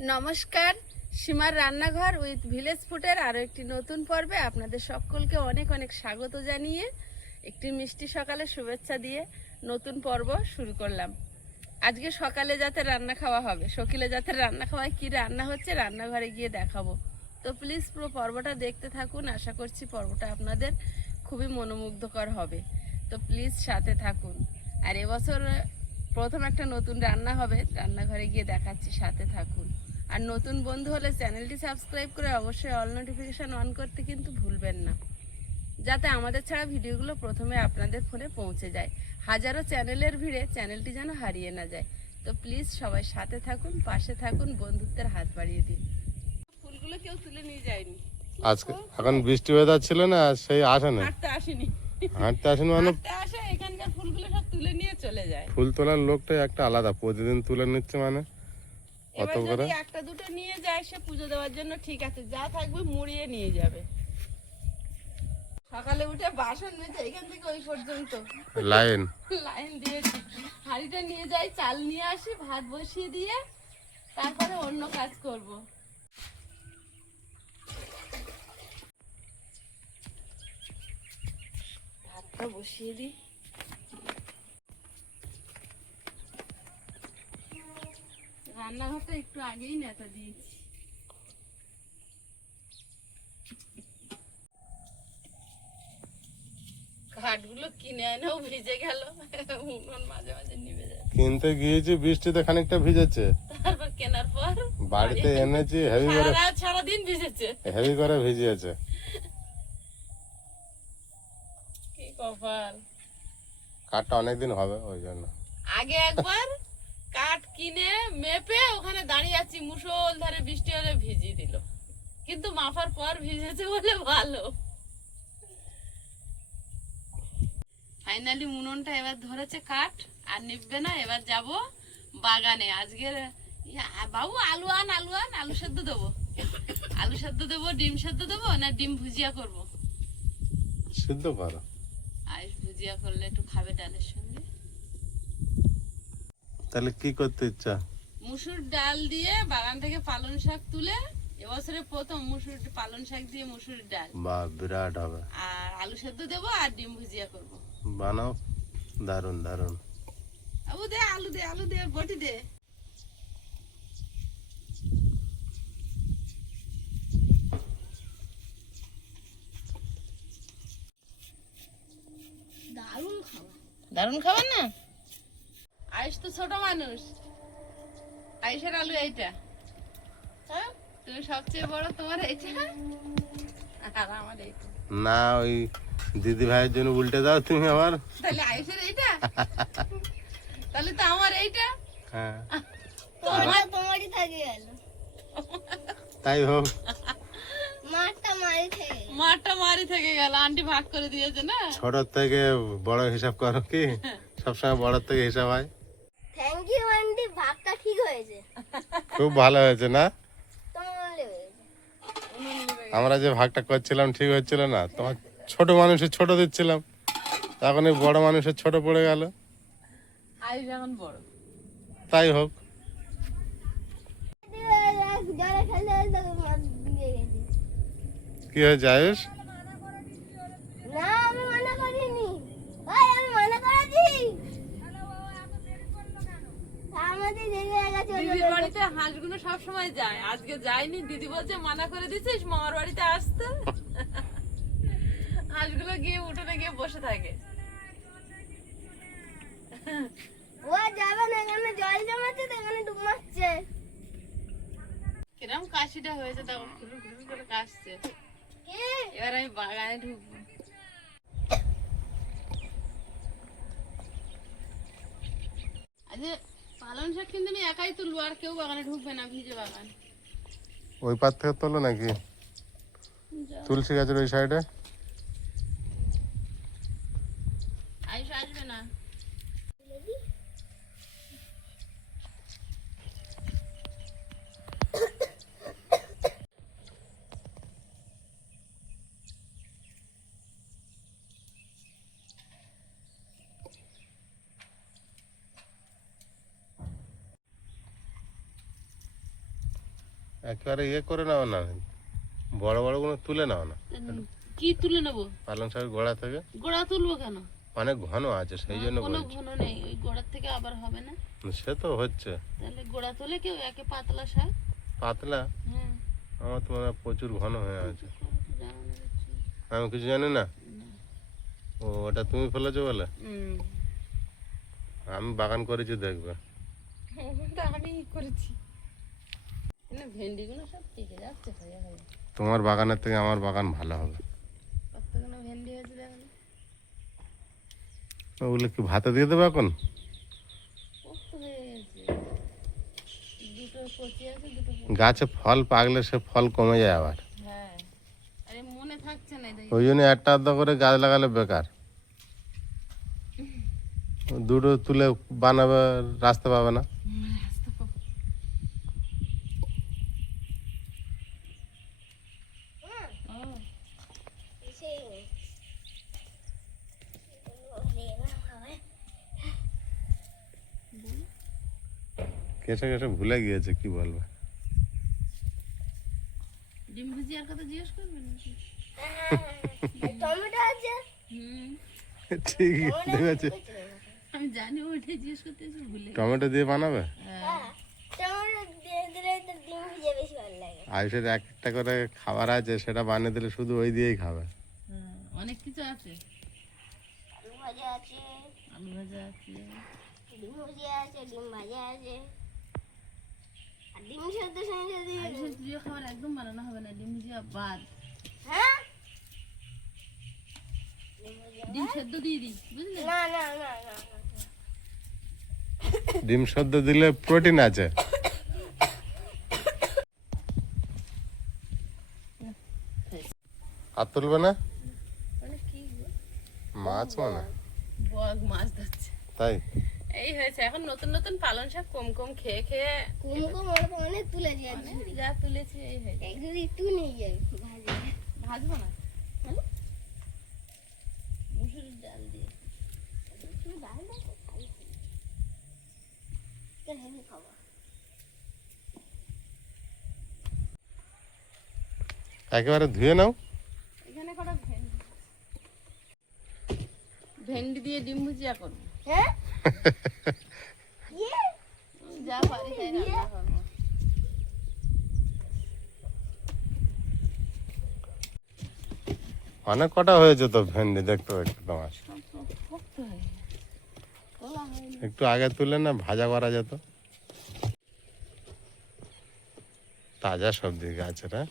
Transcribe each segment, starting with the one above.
নমস্কার, সীমার রান্নাঘর উইথ ভিলেজ ফুডের আরও একটি নতুন পর্বে আপনাদের সকলকে অনেক অনেক স্বাগত জানিয়ে, একটি মিষ্টি সকালে শুভেচ্ছা দিয়ে নতুন পর্ব শুরু করলাম। আজকে সকালে যাতে রান্না খাওয়া হবে, সকিলে যাতে রান্না খাওয়ায় কি রান্না হচ্ছে রান্নাঘরে গিয়ে দেখাবো। তো প্লিজ পুরো পর্বটা দেখতে থাকুন, আশা করছি পর্বটা আপনাদের খুবই মনোমুগ্ধকর হবে। তো প্লিজ সাথে থাকুন। আর এবছর প্রথম একটা নতুন রান্না হবে, রান্নাঘরে গিয়ে দেখাচ্ছি, সাথে থাকুন। আর নতুন বন্ধু হলে চ্যানেলটি সাবস্ক্রাইব করে অবশ্যই অল নোটিফিকেশন অন করতে কিন্তু ভুলবেন না। যাতে আমাদের ছাড়া ভিডিওগুলো প্রথমে আপনাদের ফোনে পৌঁছে যায়। হাজারো চ্যানেলের ভিড়ে চ্যানেলটি যেন হারিয়ে না যায়। তো প্লিজ সবাই সাথে থাকুন পাশে থাকুন বন্ধুত্বের হাত বাড়িয়ে দিন। ফুলগুলো কেউ তুলে নিয়ে যায়নি। আজকে এখন বৃষ্টি ওয়েদার ছিল না সেই আসে না হাঁটতে আসেনি। হাঁটতে আসেন মানে আসে এখানকার ফুলগুলো সব তুলে নিয়ে চলে যায়। ফুল তোলার লোকটাই একটা আলাদা প্রতিদিন তুলে নিচ্ছে মানে। কত করে যদি একটা দুটো নিয়ে যায় সে পুজো দেওয়ার জন্য ঠিক আছে যা থাকবে মুড়িয়ে নিয়ে যাবে। সকালে উঠে বাসন মেজে এখান থেকে ওই পর্যন্ত। লাইন। লাইন দিয়েছি। হাঁড়িটা নিয়ে যাই চাল নিয়ে আসি ভাত বসিয়ে দিয়ে তারপরে অন্য কাজ করব। ভাতটা বসিয়ে দিই। রান্নাঘরটা একটু আগেই নেতা দিয়েছি। ঘাটগুলো কিনে এনেও ভিজে গেল। উনুন মাঝে মাঝে নিভে যায়। কিনতে গিয়েছি বৃষ্টিতে খানিকটা ভিজেছে। তারপর কেনার পর বাড়িতে এনেছি হেভি করে সারা সারাদিন ভিজেছে। হেভি করে ভিজিয়েছে। কি কপাল। কাঠটা অনেকদিন হবে ওই জন্য। আগে একবার কিনে মেপে ওখানে দাঁড়িয়ে আছি মুসল ধারে বৃষ্টি হলে ভিজিয়ে দিল। কিন্তু মাফার পর ভিজেছে বলে ভালো। ফাইনালি মুননটা এবার ধরেছে কাঠ আর নিববে না এবার যাব বাগানে। আজকের বাবু আলু আন আলু আন আলু সেদ্ধ দেবো। আলু সেদ্ধ দেবো ডিম সেদ্ধ দেবো না ডিম ভুজিয়া করব? সিদ্ধ করো আইস ভুজিয়া করলে একটু খাবে ডালের সঙ্গে। তাহলে কি করতে ইচ্ছা? মুসুর ডাল দিয়ে বাগান থেকে পালং শাক তুলে এবছরে প্রথম মুসুর পালং শাক দিয়ে মুসুর ডাল। বা বিরাট হবে। আর আলু সেদ্ধ দেবো আর ডিম ভুজিয়া করব। বানাও। দারুণ দারুণ আবু দে আলু দে আলু দে বটি দে। দারুণ খাবার। দারুণ খাবার না? আয়ুষ তো ছোট মানুষ। আয়ুষের আলু এইটা। হ্যাঁ? তুমি সবচেয়ে বড় তোমার এইটা? আর আমার এইটা। না ওই দিদি ভাইয়ের জন্য উল্টে দাও তুমি আবার। তাহলে আয়ুষের এইটা? তাহলে তো আমার এইটা? হ্যাঁ। তোমার তোমারই থাকে গেল তাই হোক। মাঠটা মারি থেকে মাঠটা মারি থেকে গেল। আন্টি ভাগ করে দিয়েছে না? ছোট থেকে বড় হিসাব করো কি? সবসময় বড় থেকে হিসাব হয়। থ্যাংক ইউ আন্টি ভাগটা ঠিক হয়েছে। খুব ভালো হয়েছে না? তোমার বললে হয়েছে? আমরা যে ভাগটা করছিলাম ঠিক হচ্ছিল না। তোমার ছোট মানুষের ছোট দিচ্ছিলাম। এখন এই বড় মানুষের ছোট পড়ে গেল। তাই হোক। কি হয়েছে আয়ুষ না আমি মনে করিনি ভাই আমি মনে করেছি আমাদের লেগে গেছে ওই দিদির বাড়িতে হাঁসগুলো সব সময় যায়। আজকে যায়নি দিদি বলছে মানা করে দিছিস মামার বাড়িতে আসতে? হাঁসগুলো গিয়ে উঠোনে গিয়ে বসে থাকে। ও যাবে না এখানে জল জমেছে তো এখানে ডুব মারছে। কিরম কাশিটা হয়েছে খুলু করে কাশছে। এবার আমি বাগানে ঢুকবো। আজকে পালন শাক কিন্তু আমি একাই তুলবো আর কেউ বাগানে ঢুকবে না ভিজে বাগান। ওই পাত থেকে তোলো নাকি? তুলসী গাছের ওই সাইডে? একেবারে ইয়ে করে নাও না বড় বড়গুলো তুলে নাও না। কি তুলে নেব? পালং শাকের গোড়া থেকে? গোড়া তুলবো কেন? অনেক ঘন আছে সেই জন্য কোনো ঘন নেই ওই গোড়ার থেকে আবার হবে না? সে তো হচ্ছে। তাহলে গোড়া তুলে কেউ একে পাতলা শাক? পাতলা? হ্যাঁ। আমার তো মনে প্রচুর ঘন হয়ে আছে। আমি কিছু জানি না? ও ওটা তুমি ফেলেছো বলে? আমি বাগান করেছি দেখবে। আমি করেছি। ভেন্ডিগুলো সব টিকে যাচ্ছে হয়ে হয়ে তোমার বাগানের থেকে আমার বাগান ভালো হবে। কতগুলো ভেন্ডি হয়েছে দেখেন ওগুলো কি ভাতে দিয়ে দেবে এখন? গেছে ফল পাকলে সে ফল কমে যায় আবার। হ্যাঁ ওই জন্য একটা আধা করে গাছ লাগালে বেকার। দুটো তুলে বানাবে রাস্তা পাবে না সেই কেসে কেসে ভুলে গিয়েছে কি বলবে? ডিম ভুজিয়ার কথা জিজ্ঞেস করবেন টমেটো আছে? হুম। ঠিক আছে আমি জানি ওইটাই জিজ্ঞেস করতে ভুলে টমেটো দিয়ে বানাবে? হ্যাঁ। টমেটো দিয়ে দিলে তো ডিম ভেজে বেশি ভালো লাগে। আয়ুষের একটা করে খাবার আছে সেটা বানিয়ে দিলে শুধু ওই দিয়েই খাবে। হ্যাঁ, অনেক কিছু আছে। আলু ভাজা আছে। আলু ভাজা আছে। ডিম ভাজা আছে ডিম ভাজা আছে। ডিম সেদ্ধ সঙ্গে দিয়ে আইসের প্রিয় খাবার একদম বানানো হবে না ডিম ভুজিয়া বাদ হ্যাঁ ডিম সেদ্ধ দিয়ে দিই বুঝলে না না না না না ডিম সদ্য দিলে প্রোটিন আছে। আর তুলবে না? মানে? মাছ মানে? মাছ ধরছে। তাই? এই হয়েছে এখন নতুন নতুন পালন শাক কম কম খেয়ে খেয়ে কুমকো মনে তো অনেক তুলে দিয়েছে যা তুলেছি এই হয়েছে। একদিন একটু নিয়ে যাবে ভাজে ভাজবো না? মুসুরির ডাল দিয়ে। তুই ডাল। কেন হেভি খাব একেবারে ধুয়ে নাও। এখানে কটা ভেন্ডি। ভেন্ডি দিয়ে ডিম ভুজিয়া করব। হ্যাঁ? অনেক কটা হয়েছে তো ভেন্ডি, দেখতে একটু তোমার গেছে। একটু আগে তুলে না, ভাজা করা যেত তাজা সবজি গাছের হ্যাঁ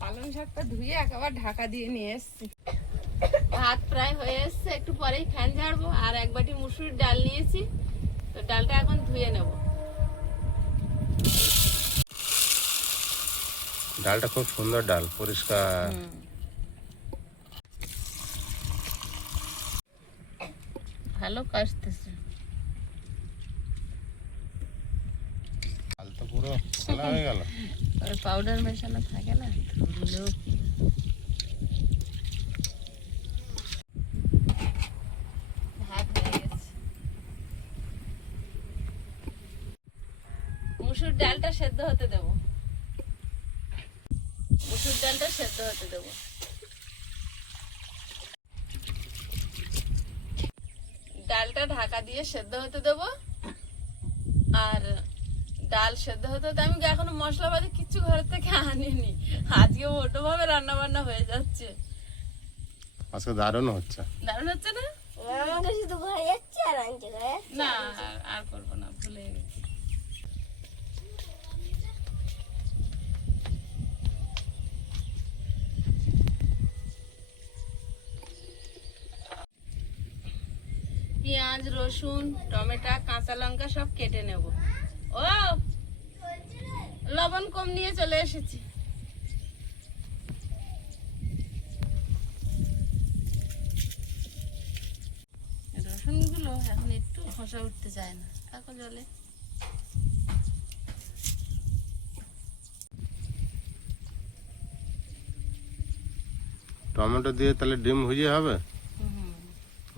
পালং ধুয়ে ঢাকা দিয়ে নিয়ে এসেছি। ভাত প্রায় হয়ে এসছে একটু পরেই ফ্যান ঝাড়বো আর এক বাটি মুসুরির ডাল নিয়েছি। তো ডালটা এখন ধুয়ে নেব। ডালটা খুব সুন্দর ডাল পরিষ্কার। ভালো কাশতেছে। ডাল তো পুরো হয়ে গেল। পাউডার মেশানো থাকে না? ধুলো ভাত হয়ে গেছে মুসুর ডালটা সেদ্ধ হতে দেবো মুসুর ডালটা সেদ্ধ হতে দেবো ডালটা ঢাকা দিয়ে সেদ্ধ হতে দেবো। আর ডাল সেদ্ধ হতে হতে আমি এখনও মশলা বাদে কিচ্ছু ঘরের থেকে আনিনি। আজকে ওটোভাবে রান্না বান্না হয়ে যাচ্ছে। আজকে দারুণ হচ্ছে। দারুণ হচ্ছে না? রসুন টমেটো কাঁচা লঙ্কা সব কেটে নেব। ও লবণ কম নিয়ে চলে এসেছি। রসুনগুলো এখন একটু খসা উঠতে চায় না। থাকো জলে। টমেটো দিয়ে তাহলে ডিম ভুজিয়ে হবে?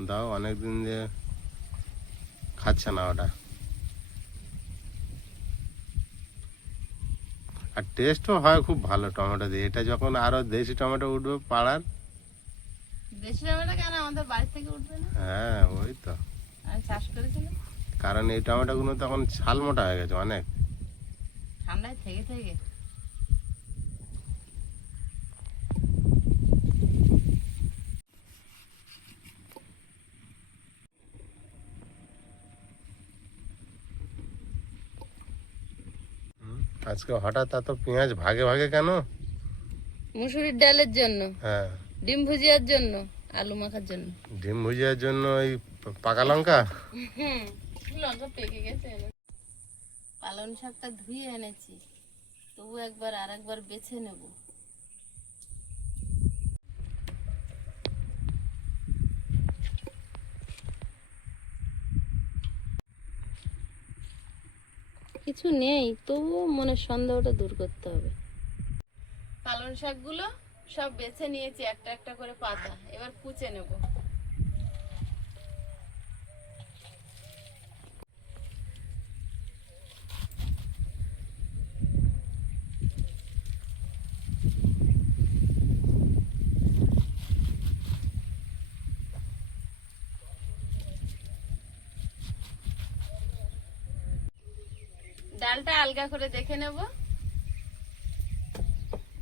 দাও অনেকদিন দিয়ে খাচ্ছে না ওটা। আর টেস্টও হয় খুব ভালো টমেটো দিয়ে। এটা যখন আরও দেশি টমেটো উঠবে পাড়ার? দেশি টমেটো কেন? আমাদের বাড়ি থেকে উঠবে না? হ্যাঁ ওই তো। চাষ কারণ এই টমেটোগুলো তখন ছাল মোটা হয়ে গেছে অনেক। ঠান্ডায় থেকে থেকে। আজকে হঠাৎ এত পেঁয়াজ ভাগে ভাগে কেন? মুসুরির ডালের জন্য হ্যাঁ। ডিম ভুজিয়ার জন্য আলু মাখার জন্য। ডিম ভুজিয়ার জন্য ওই পাকা লঙ্কা? হুম লঙ্কা পেকে গেছে পালং শাকটা ধুয়ে এনেছি তবু একবার আর একবার বেছে নেব। কিছু নেই, তবুও মনের সন্দেহটা দূর করতে হবে। পালন শাকগুলো সব বেছে নিয়েছি, একটা একটা করে পাতা। এবার কুচে নেব। ডালটা আলগা করে দেখে নেব।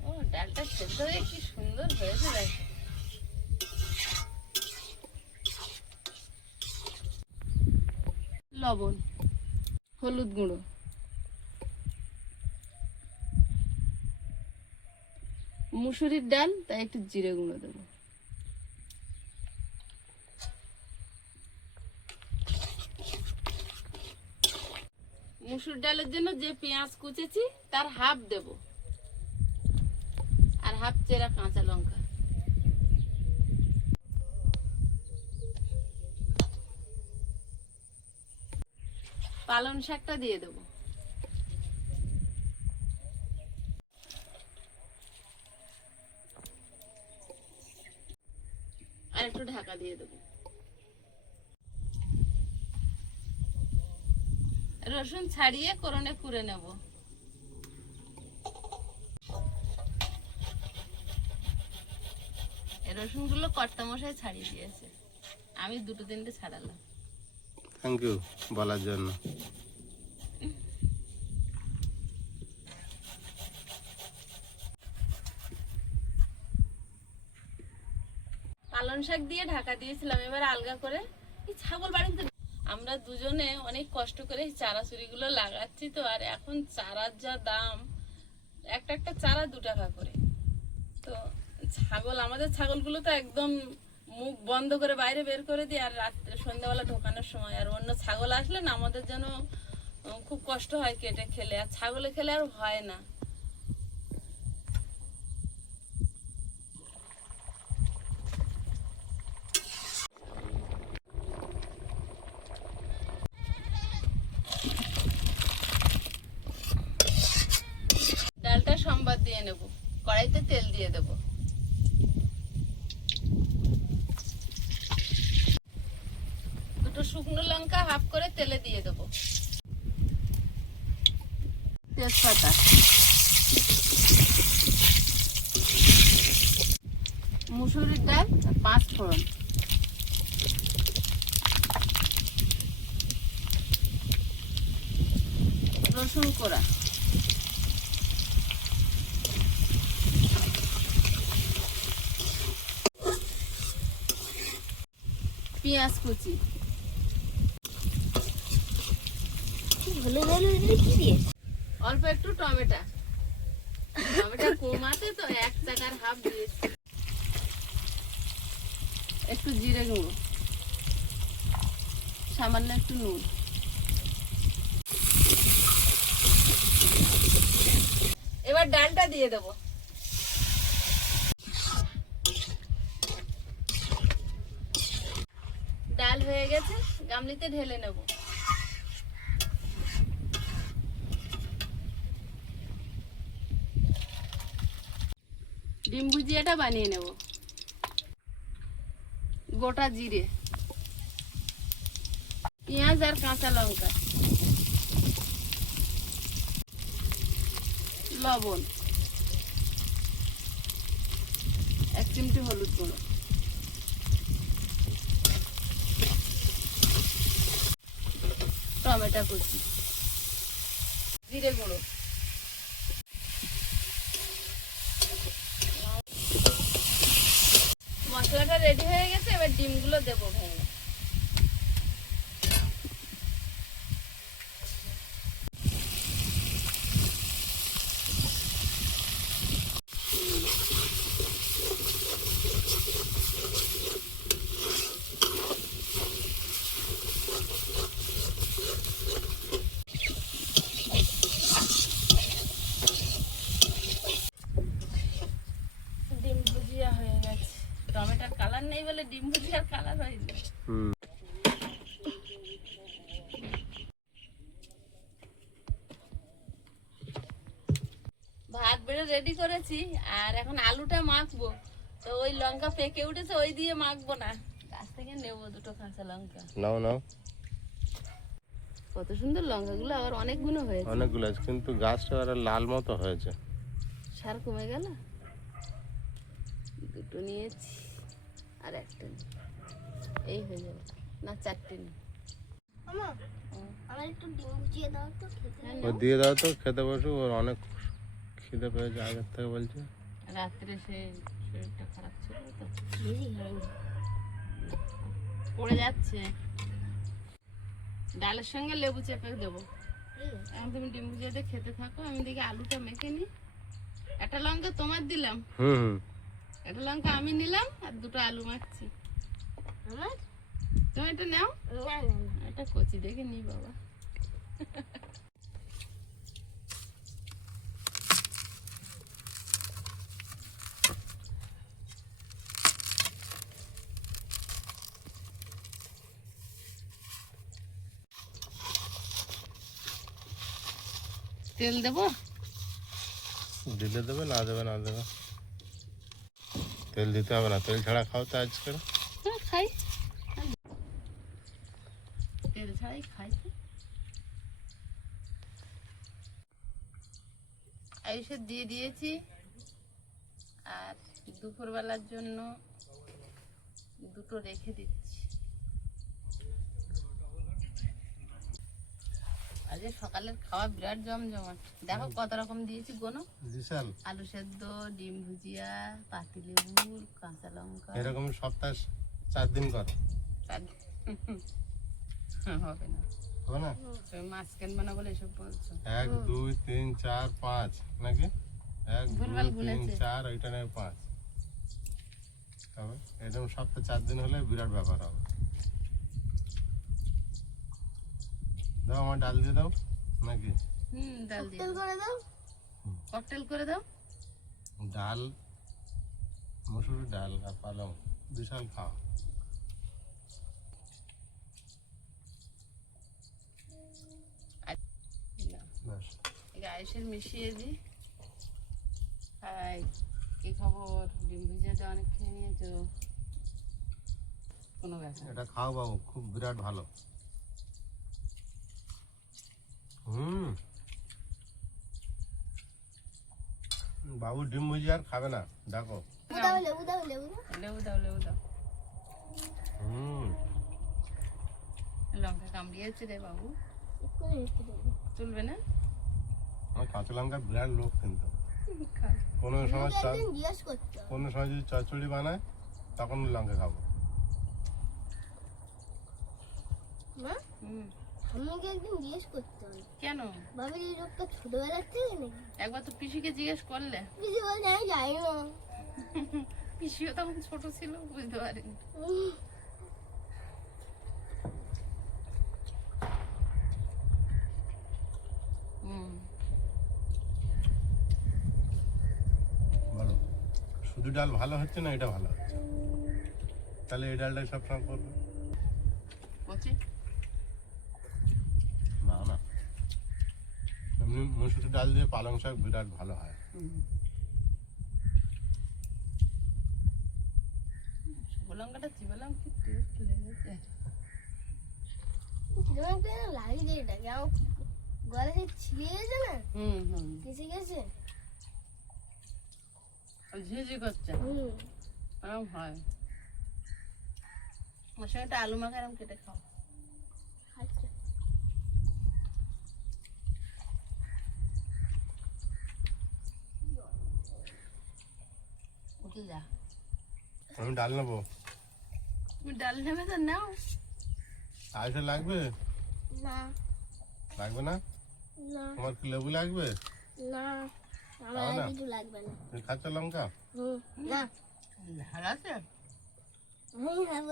ও, ডালটা সেদ্ধ হয়ে কি সুন্দর হয়েছে দেখো। লবণ, হলুদ গুঁড়ো। মুসুরির ডাল, তাই একটু জিরে গুঁড়ো দেবো। মুসুর ডালের জন্য যে পেঁয়াজ কুচেছি, তার হাফ দেব। আর হাফ চেরা কাঁচা লঙ্কা। পালং শাকটা দিয়ে দেবো আর একটু ঢাকা দিয়ে দেবো রসুন ছাড়িয়ে করনে কুড়ে নেব। রসুনগুলো কর্তা মশাই ছাড়িয়ে দিয়েছে। আমি দুটো তিনটে ছাড়ালাম। থ্যাংক ইউ বলার জন্য। পালং শাক দিয়ে ঢাকা দিয়েছিলাম এবার আলগা করে ছাগল বাড়িতে আমরা দুজনে অনেক কষ্ট করে চারা চুরিগুলো লাগাচ্ছি তো, আর এখন চারার যা দাম, একটা একটা চারা দু টাকা করে। তো ছাগল, আমাদের ছাগলগুলো তো একদম মুখ বন্ধ করে বাইরে বের করে দিই, আর রাত্রে সন্ধ্যাবেলা ঢোকানোর সময়। আর অন্য ছাগল আসলে না, আমাদের যেন খুব কষ্ট হয় কেটে খেলে, আর ছাগলে খেলে আর হয় না ডালটা সম্বাদ দিয়ে নেব কড়াইতে তেল দিয়ে দেব। দুটো শুকনো লঙ্কা হাফ করে তেলে দিয়ে দেব। তেজপাতা। মুসুরির ডাল পাঁচ ফোড়ন। রসুন কোড়া। পেঁয়াজ কুচি। অল্প একটু টমেটো। টমেটো কম আছে তো এক টাকার হাফ দিয়েছি একটু জিরে গুঁড়ো। সামান্য একটু নুন। এবার ডালটা দিয়ে দেবো। গেছে, গামলিতে ঢেলে নেব। ডিম ভুজিয়াটা বানিয়ে নেব। গোটা জিরে। পেঁয়াজ আর কাঁচা লঙ্কা। লবণ। এক চিমটি হলুদ গুঁড়ো। টমেটো কুচি। জিরে গুঁড়ো। মশলাটা রেডি হয়ে গেছে এবার ডিমগুলো দেবো ভেঙে ডিম ভুজিয়া হয়ে গেছে টমেটোর কালার নেই বলে ডিম ভুজিয়ার কালার হয়নি হুম ভাত বেড়ে করেছি আর এখন আলুটা মাখবো। তো ওই লঙ্কা পেকে উঠেছে ওই দিয়ে মাখবো না। গাছ থেকে নেব দুটো কাঁচা লঙ্কা। নাও নাও। কত সুন্দর লঙ্কাগুলো আবার অনেকগুলো হয়েছে। অনেকগুলো আছে কিন্তু গাছটা আর লাল মতো হয়েছে। সার কমে গেল? দুটো নিয়েছি আর একটা এই হয়ে যাবে। না চারটে নিই। হ্যাঁ, ও দিয়ে দাও তো খেতে বসু ওর অনেক খিদে পেয়েছে আগের থেকে বলছে। রাত্রে সে শরীরটা খারাপ ছিল তো। পড়ে যাচ্ছে। ডালের সঙ্গে লেবু চেপে দেবো। এখন তুমি ডিম ভুজিয়া খেতে থাকো আমি দেখি আলুটা মেখে নিই। একটা লঙ্কা তোমার দিলাম। হুম একটা লঙ্কা আমি নিলাম আর দুটো আলু মাখছি। আমার? তুমি এটা নাও। না না না। এটা কচি দেখে নি বাবা। তেল দেবো? দিলে দেবে না দেবে না দেবে। তেল দিতে হবে না তেল ছাড়া খাও তো আজকে। হ্যাঁ খাই। তেল ছাড়াই খাই। আয়ুষের দিয়ে দিয়েছি। আর দুপুরবেলার জন্য দুটো রেখে দিচ্ছি। আজকে সকালের খাওয়া বিরাট জমজমাট। দেখো কত রকম দিয়েছি গোনো। বিশাল। আলু সেদ্ধ ডিম ভুজিয়া পাতিলেবু কাঁচা লঙ্কা। এরকম সপ্তাহে চার দিন করো। চার- হবে না। হবে না? তুমি মাছ কিনবে না বলে এসব বলছো? এক দুই তিন চার পাঁচ নাকি? এক দুই তিন চার ওইটা নেই পাঁচ। তবে এরকম সপ্তাহে চার দিন হলে বিরাট ব্যাপার হবে। দাও আমার ডাল দিয়ে দাও নাকি? হুম ডাল দিয়ে তেল করে দাও। ককটেল করে দাও। ডাল মসুর ডাল আর পালং বিশাল খাওয়া ব্যাস। মিশিয়ে দিই হাই কি খবর ডিম ভুজিয়াটা অনেক খেয়ে নিয়েছো। কোনো ব্যাপার। এটা খাও বাবু খুব বিরাট ভালো। হুম। বাবু ডিম ভুজি আর খাবে না দেখো। লেবু দাও লেবু দাও লেবু। দাও লেবু দাও লেবু দাও। হুম। লঙ্কা কামড়িয়েছে রে বাবু। এক্ষুনি রেখে দেবো। চলবে না? আমার কাঁচা লঙ্কা বিরাট লোক কিন্তু। কোনো সময় চা। কোনো সময় যদি চচ্চড়ি বানায় তখন লঙ্কা খাব। হুম। আমাকে একদিন জিজ্ঞেস করতে হবে। কেন? বাবার এই রোগটা ছোটবেলার থেকে নাকি? একবার তো পিসিকে জিজ্ঞেস করলে। কিছু বলতে আমি জানি না। পিসিও তখন ছোট ছিল বুঝতে পারিনি। হুম। বলো শুধু ডাল ভালো হচ্ছে না এটা ভালো হচ্ছে? তাহলে এই ডালটাই সবসময় করবে? কচি না না এমনি মসুর ডাল দিয়ে পালং শাক বিরাট ভালো হয়। হুম লঙ্কাটা চিবালাম কি টেস্ট লেগেছে? যেমন লাগিয়ে এটা কেমন গলা ছিঁড়ে গেছে না? হুম হুম। কেসে গেছে? ঝিঝি করছে? হুম। হয়। ওর সঙ্গে একটা আলু মাখা এরকম কেটে খাও আচ্ছা উঠে যা আমি ডাল নেব। তুমি ডাল নেবে তো নাও। আইসে লাগবে? না। লাগবে না? না। তোমার কি লেবু লাগবে? না। আমার আর কিছু লাগবে না। খাচ্ছ লঙ্কা? না। ঝাল আছে? আমি হ্যাঁ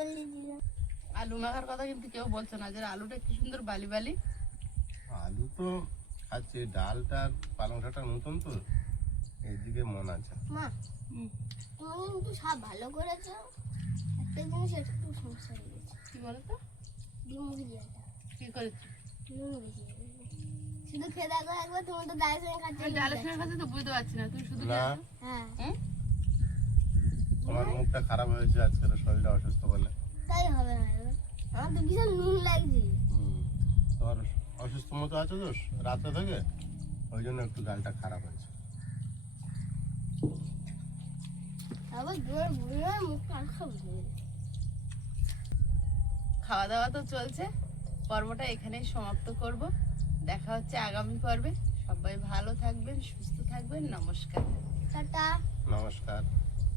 আলু মাখার কথা কিন্তু কেউ বলছে না যে আলুটা কি সুন্দর বালি বালি। আলু তো খাচ্ছে ডালটা পালং শাকটা নতুন তো। এইদিকে মন আছে। মা। তুমি কিন্তু সব ভালো করেছ। একটা জিনিস একটু সমস্যা হয়ে গেছে। কি বলো ডিম ভুজিয়াটা কি করেছি নুন বেশি শুধু খেয়ে দেখো একবার তুমি তো ডালের সঙ্গে খাচ্ছি। আমি ডালের সঙ্গে খাচ্ছি তো বুঝতে পারছি না। তুমি শুধু হ্যাঁ। তোমার মুখটা খারাপ হয়েছে আজকে শরীরটা অসুস্থ বলে। তাই হবে না। আমার তো বিশাল নুন লাগছে। হুম। তোমার অসুস্থ মতো আছে তো রাত্রে থেকে? ওই জন্য একটু ডালটা খারাপ হয়েছে। হয়ে মুখটা আর সব ধুয়ে গেছে। খাওয়া দাওয়া তো চলছে। পর্বটা এখানেই সমাপ্ত করব। দেখা হচ্ছে আগামী পর্বে। সবাই ভালো থাকবেন সুস্থ থাকবেন। নমস্কার। টাটা। নমস্কার।